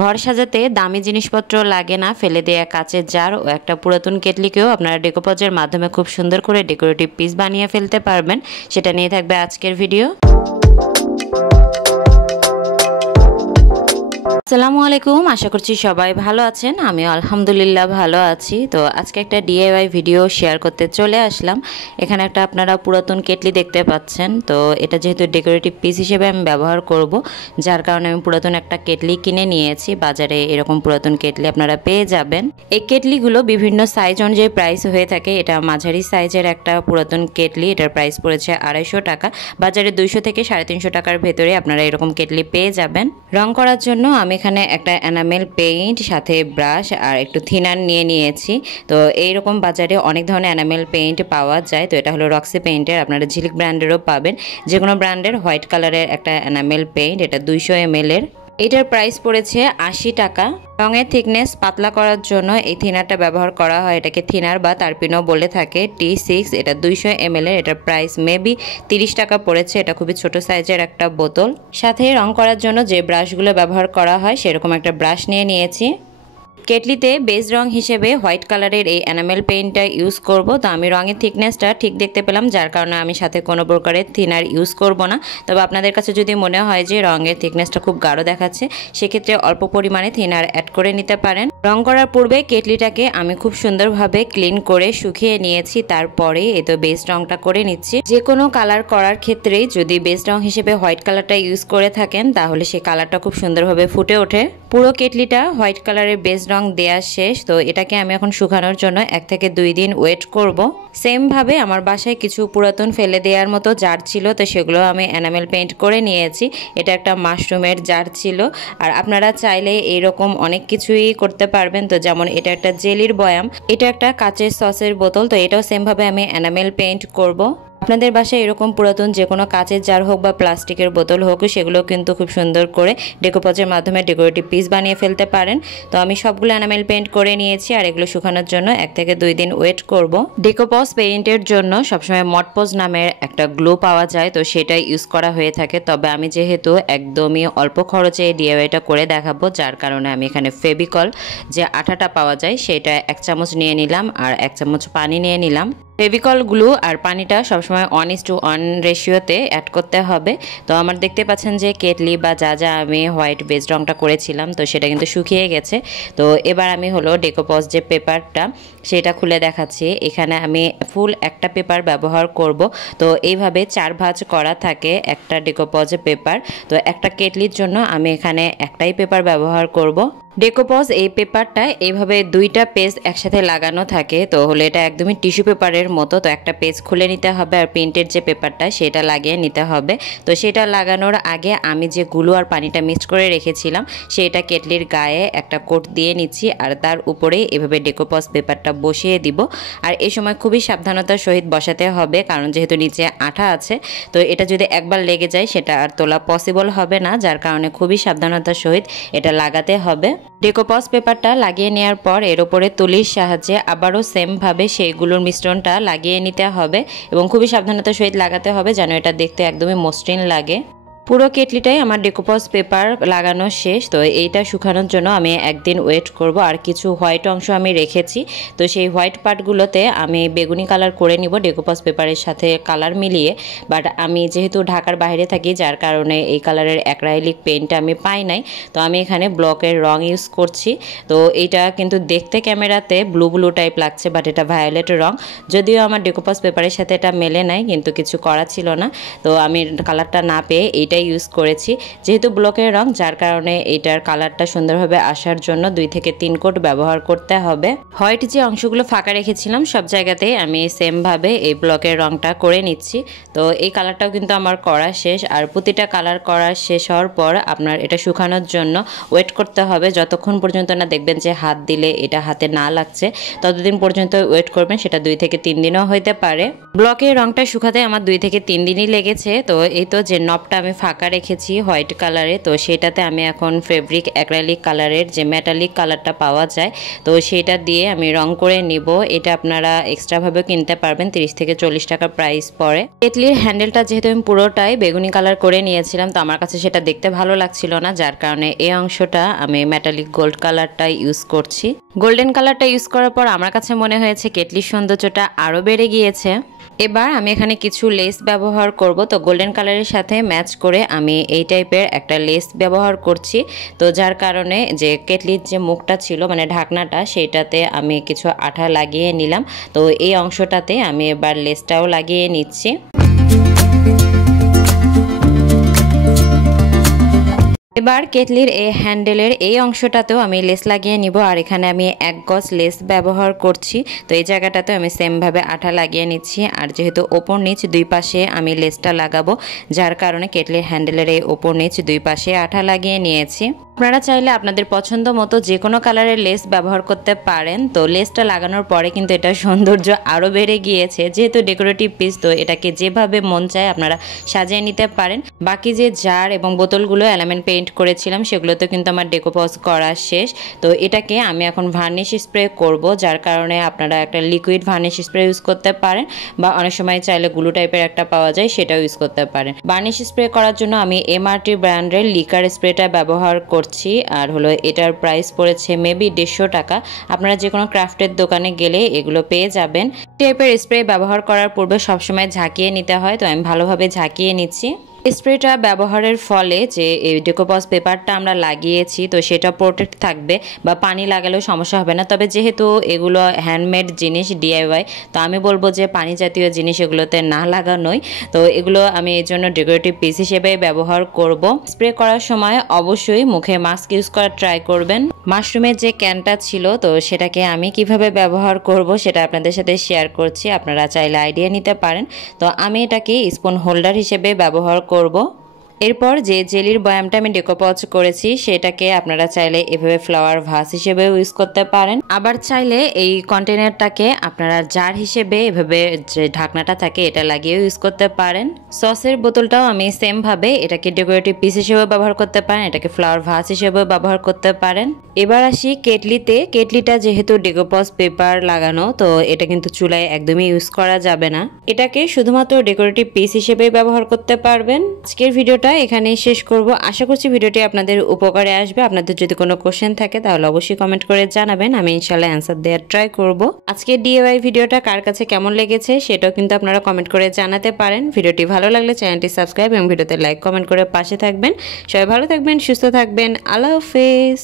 ঘর সাজাতে দামি জিনিসপত্র লাগে না, ফেলে দেয়া কাচের জার ও একটা পুরাতন কেটলিকেও আপনারা ডেকোপজের মাধ্যমে খুব সুন্দর করে ডেকোরেটিভ পিস বানিয়ে ফেলতে পারবেন। সেটা নিয়ে থাকবে আজকের ভিডিও। আসসালামু আলাইকুম, আশা করছি সবাই ভালো আছেন। আমি আলহামদুলিল্লাহ ভালো আছি। তো আজকে একটা ডিআইওয়াই ভিডিও শেয়ার করতে চলে আসলাম। এখানে একটা আপনারা পুরাতন কেটলি দেখতে পাচ্ছেন। তো এটা যেহেতু ডেকোরেটিভ পিস হিসেবে আমি ব্যবহার করব, যার কারণে আমি পুরাতন একটা কেটলি কিনে নিয়েছি। বাজারে এরকম পুরাতন কেটলি আপনারা পেয়ে যাবেন। এই কেটলিগুলো বিভিন্ন সাইজ অনুযায়ী প্রাইস হয়ে থাকে। এটা মাঝারি সাইজের একটা পুরাতন কেটলি, এটার প্রাইস পড়েছে 250 টাকা। বাজারে 200 থেকে 350 টাকার ভেতরে আপনারা এরকম কেটলি পেয়ে যাবেন। রং করার জন্য আমি এখানে একটা এনামেল পেইন্ট, সাথে ব্রাশ আর একটু থিনার নিয়ে নিয়েছি। তো এইরকম বাজারে অনেক ধরনের এনামেল পেইন্ট পাওয়া যায়। তো এটা হলো রক্সি পেইন্টের, আপনারা ঝিলিক ব্র্যান্ডেরও পাবেন। যে কোনো ব্র্যান্ডের হোয়াইট কালারের একটা এনামেল পেইন্ট, এটা 200 ml এর। এটার প্রাইস পড়েছে 80 টাকা। রঙের থিকনেস পাতলা করার জন্য এই থিনারটা ব্যবহার করা হয়। এটাকে থিনার বা তারপিনও বলে থাকে। T6, এটা 200 ml এর। এটার প্রাইস মেবি 30 টাকা পড়েছে। এটা খুবই ছোট সাইজের একটা বোতল। সাথে রং করার জন্য যে ব্রাশগুলো ব্যবহার করা হয় সেরকম একটা ব্রাশ নিয়ে নিয়েছি। কেটলিতে বেস রং হিসেবে হোয়াইট কালারের এই এনামেল পেইন্টটা ইউজ করব। তো আমি রঙের থিকনেসটা ঠিক দেখতে পেলাম, যার কারণে আমি সাথে কোনো প্রকারের থিনার ইউজ করব না। তবে আপনাদের কাছে যদি মনে হয় যে রঙের থিকনেসটা খুব গাঢ় দেখাচ্ছে, সেক্ষেত্রে অল্প পরিমাণে থিনার অ্যাড করে নিতে পারেন। রং করার পূর্বে কেটলিটাকে আমি খুব সুন্দরভাবে ক্লিন করে শুকিয়ে নিয়েছি। তারপরে এই তো বেস রংটা করে নিচ্ছি। যে কোনো কালার করার ক্ষেত্রেই যদি বেস রং হিসেবে হোয়াইট কালারটা ইউজ করে থাকেন, তাহলে সেই কালারটা খুব সুন্দরভাবে ফুটে ওঠে। পুরো কেটলিটা হোয়াইট কালারের বেস রং দেয়া শেষ। তো এটাকে আমি এখন শুকানোর জন্য 1 থেকে 2 দিন ওয়েট করব। সেম ভাবে আমার বাসায় কিছু পুরাতন ফেলে দেওয়ার মতো জার ছিল, তো সেগুলো আমি এনামেল পেইন্ট করে নিয়েছি। এটা একটা মাশরুমের জার ছিল। আর আপনারা চাইলে এইরকম অনেক কিছুই করতে পারবেন। তো যেমন এটা একটা জেলির বয়াম, এটা একটা কাচের সসের বোতল। তো এটাও সেম ভাবে আমি এনামেল পেইন্ট করব। আপনাদের বাসায় এরকম পুরাতন যে কোনো কাচের জার হোক বা প্লাস্টিকের বোতল হোক, সেগুলো কিন্তু খুব সুন্দর করে ডেকোপজের মাধ্যমে ডেকোরেটিভ পিস বানিয়ে ফেলতে পারেন। তো আমি সবগুলো এনামেল পেইন্ট করে নিয়েছি, আর এগুলো শুকানোর জন্য 1 থেকে 2 দিন ওয়েট করব। ডেকোপজ পেইন্টের জন্য সবসময় মডপজ নামের একটা গ্লো পাওয়া যায়, তো সেটা ইউজ করা হয়ে থাকে। তবে আমি যেহেতু একদমই অল্প খরচে এই ডিআইওয়াইটা করে দেখাবো, যার কারণে আমি এখানে ফেভিকল যে আঠাটা পাওয়া যায় সেটা 1 চামচ নিয়ে নিলাম, আর 1 চামচ পানি নিয়ে নিলাম। ফেভিকল গ্লু আর পানিটা সবসময় 1:1 রেশিওতে অ্যাড করতে হবে। তো আমার দেখতে পাচ্ছেন যে কেটলি বা যা যা আমি হোয়াইট বেস রংটা করেছিলাম, তো সেটা কিন্তু শুকিয়ে গেছে। তো এবার আমি হলো ডেকোপজ যে পেপারটা সেটা খুলে দেখাচ্ছি। এখানে আমি ফুল একটা পেপার ব্যবহার করব। তো এইভাবে 4 ভাঁজ করা থাকে একটা ডেকোপজ পেপার। তো একটা কেটলির জন্য আমি এখানে একটাই পেপার ব্যবহার করব। ডেকোপজ এই পেপারটা এইভাবে 2টা পেজ একসাথে লাগানো থাকে। তো হলে এটা একদমই টিস্যু পেপারের মতো। তো একটা পেজ খুলে নিতে হবে, আর প্রিন্টের যে পেপারটা সেটা লাগিয়ে নিতে হবে। তো সেটা লাগানোর আগে আমি যে গুলো আর পানিটা মিক্স করে রেখেছিলাম সেটা কেটলির গায়ে একটা কোট দিয়ে নিচ্ছি, আর তার উপরে এভাবে ডেকোপজ পেপারটা বসিয়ে দিব। আর এই সময় খুবই সাবধানতার সহিত বসাতে হবে, কারণ যেহেতু নিচে আঠা আছে, তো এটা যদি একবার লেগে যায় সেটা আর তোলা পসিবল হবে না, যার কারণে খুবই সাবধানতার সহিত এটা লাগাতে হবে। ডেকোপজ পেপারটা লাগিয়ে নেওয়ার পর এর উপরে তুলির সাহায্যে আবারও সেম ভাবে সেইগুলোর মিশ্রণটা লাগিয়ে নিতে হবে, এবং খুবই সাবধানতার সহিত লাগাতে হবে যেন এটা দেখতে একদমই মসৃণ লাগে। পুরো কেটলিটাই আমার ডেকোপজ পেপার লাগানো শেষ। তো এইটা শুকানোর জন্য আমি 1 দিন ওয়েট করব। আর কিছু হোয়াইট অংশ আমি রেখেছি, তো সেই হোয়াইট পার্টগুলোতে আমি বেগুনি কালার করে নিব ডেকোপজ পেপারের সাথে কালার মিলিয়ে। বাট আমি যেহেতু ঢাকার বাইরে থাকি, যার কারণে এই কালারের অ্যাক্রাইলিক পেইন্টটা আমি পাই নাই। তো আমি এখানে ব্লকের রং ইউজ করছি। তো এইটা কিন্তু দেখতে ক্যামেরাতে ব্লু ব্লু টাইপ লাগছে, বাট এটা ভায়োলেট রং। যদিও আমার ডেকোপজ পেপারের সাথে এটা মেলে নাই, কিন্তু কিছু করা ছিল না। তো আমি কালারটা না পেয়ে এইটা ইউজ করেছি। যেহেতু ব্লকের রং, যার কারণে এটার কালারটা সুন্দরভাবে আসার জন্য 2 থেকে 3 কোট ব্যবহার করতে হবে। হোয়াইট যে অংশগুলো ফাঁকা রেখেছিলাম সব জায়গাতেই আমি সেম ভাবে এই ব্লকের রংটা করে নিচ্ছি। তো এই কালারটাও কিন্তু আমার করা শেষ। আর প্রতিটা কালার করা শেষ হওয়ার পর আপনার এটা শুকানোর জন্য ওয়েট করতে হবে, যতক্ষণ পর্যন্ত না দেখবেন যে হাত দিলে এটা হাতে না লাগছে, ততদিন পর্যন্ত ওয়েট করবেন। সেটা 2 থেকে 3 দিনও হইতে পারে। ব্লকের রংটা শুকাতে আমার 2 থেকে 3 দিনই লেগেছে। তো এই তো যে নবটা আমি ফাঁকা রেখেছি হোয়াইট কালারে, তো সেটাতে আমি এখন ফেব্রিক অ্যাক্রিলিক কালারের যে মেটালিক কালারটা পাওয়া যায় তো সেটা দিয়ে আমি রং করে নিব। এটা আপনারা এক্সট্রাভাবেও কিনতে পারবেন, 30 থেকে 40 টাকা প্রাইস পড়ে। কেটলির হ্যান্ডেলটা যেহেতু আমি পুরোটাই বেগুনি কালার করে নিয়েছিলাম, তো আমার কাছে সেটা দেখতে ভালো লাগছিল না, যার কারণে এই অংশটা আমি মেটালিক গোল্ড কালারটা ইউজ করছি। গোল্ডেন কালারটা ইউজ করার পর আমার কাছে মনে হয়েছে কেটলির সৌন্দর্যটা আরও বেড়ে গিয়েছে। এবার আমি এখানে কিছু লেস ব্যবহার করব, তো গোল্ডেন কালারের সাথে ম্যাচ করে আমি এই টাইপের একটা লেস ব্যবহার করছি। তো যার কারণে যে কেটলির যে মুখটা ছিল মানে ঢাকনাটা, সেইটাতে আমি কিছু আঠা লাগিয়ে নিলাম। তো এই অংশটাতে আমি এবার লেসটাও লাগিয়ে নিচ্ছি। এবার কেটলির এই হ্যান্ডেলের এই অংশটাতেও আমি লেস লাগিয়ে নিব, আর এখানে আমি 1 গজ লেস ব্যবহার করছি। তো এই জায়গাটাতেও আমি সেমভাবে আঠা লাগিয়ে নিচ্ছি, আর যেহেতু ওপর নিচ দুই পাশে আমি লেসটা লাগাবো, যার কারণে কেটলির হ্যান্ডেলের এই ওপর নিচ দুই পাশে আঠা লাগিয়ে নিয়েছি। আপনারা চাইলে আপনাদের পছন্দ মতো যে কোনো কালারের লেস ব্যবহার করতে পারেন। তো লেসটা লাগানোর পরে কিন্তু এটা সৌন্দর্য আরও বেড়ে গিয়েছে, যেহেতু ডেকোরেটিভ পিস তো এটাকে যেভাবে মন চায় আপনারা সাজিয়ে নিতে পারেন। বাকি যে জার এবং বোতলগুলো এলামেন্ট পেইন্ট করেছিলাম সেগুলোতে কিন্তু আমার ডেকোপজ করা শেষ। তো এটাকে আমি এখন ভার্নিশ স্প্রে করব, যার কারণে আপনারা একটা লিকুইড ভার্নিশ স্প্রে ইউজ করতে পারেন, বা অনেক সময় চাইলে গ্লু টাইপের একটা পাওয়া যায় সেটাও ইউজ করতে পারেন। ভার্নিশ স্প্রে করার জন্য আমি এমআরটি ব্র্যান্ডের লিকার স্প্রেটা ব্যবহার করছি, আর হলো এটার প্রাইস পড়েছে মেবি 150 টাকা। আপনারা যে কোনো ক্রাফটের দোকানে গেলে এগুলো পেয়ে যাবেন। টাইপের স্প্রে ব্যবহার করার পূর্বে সবসময় ঝাঁকিয়ে নিতে হয়, তো আমি ভালোভাবে ঝাঁকিয়ে নিচ্ছি। স্প্রেটা ব্যবহারের ফলে যে এই ডেকোপজ পেপারটা আমরা লাগিয়েছি তো সেটা প্রোটেক্ট থাকবে, বা পানি লাগালেও সমস্যা হবে না। তবে যেহেতু এগুলো হ্যান্ডমেড জিনিস ডিআইওয়াই, তো আমি বলবো যে পানি জাতীয় জিনিস এগুলোতে না লাগানোই। তো এগুলো আমি এই জন্য ডেকোরেটিভ পিস হিসেবে ব্যবহার করব। স্প্রে করার সময় অবশ্যই মুখে মাস্ক ইউজ করার ট্রাই করবেন। মাশরুমের যে ক্যানটা ছিল তো সেটাকে আমি কিভাবে ব্যবহার করব সেটা আপনাদের সাথে শেয়ার করছি, আপনারা চাইলে আইডিয়া নিতে পারেন। তো আমি এটাকে স্পুন হোল্ডার হিসেবে ব্যবহার করব। এরপর যে জেলির বয়ামটা আমি ডেকোপজ করেছি সেটাকে আপনারা চাইলে এভাবে ফ্লাওয়ার ভাস হিসেবেও ইউজ করতে পারেন, আবার চাইলে এই কন্টেনারটাকে আপনারা জার হিসেবে এভাবে যে ঢাকনাটা থাকে এটা লাগিয়েও ইউজ করতে পারেন। সসের বোতলটাও আমি সেম ভাবে এটাকে ডেকোরেটিভ পিস হিসেবেও ব্যবহার করতে পারেন, এটাকে ফ্লাওয়ার ভাস হিসেবেও ব্যবহার করতে পারেন। এবার আসি কেটলিতে। কেটলিটা যেহেতু ডেকোপজ পেপার লাগানো, তো এটা কিন্তু চুলায় একদমই ইউজ করা যাবে না, এটাকে শুধুমাত্র ডেকোরেটিভ পিস হিসেবে ব্যবহার করতে পারবেন। আজকের ভিডিওটা এখানেই শেষ করব। আশা করছি ভিডিওটি আপনাদের উপকারে আসবে। আপনাদের যদি কোনো কোশ্চেন থাকে তাহলে অবশ্যই কমেন্ট করে জানাবেন, আমি ইনশাআল্লাহ অ্যান্সার দেওয়ার ট্রাই করব। আজকের ডিআইওয়াই ভিডিওটা কার কাছে কেমন লেগেছে সেটাও কিন্তু আপনারা কমেন্ট করে জানাতে পারেন। ভিডিওটি ভালো লাগলে চ্যানেলটি সাবস্ক্রাইব এবং ভিডিওতে লাইক কমেন্ট করে পাশে থাকবেন। সবাই ভালো থাকবেন, সুস্থ থাকবেন। আল্লাহ হাফেজ।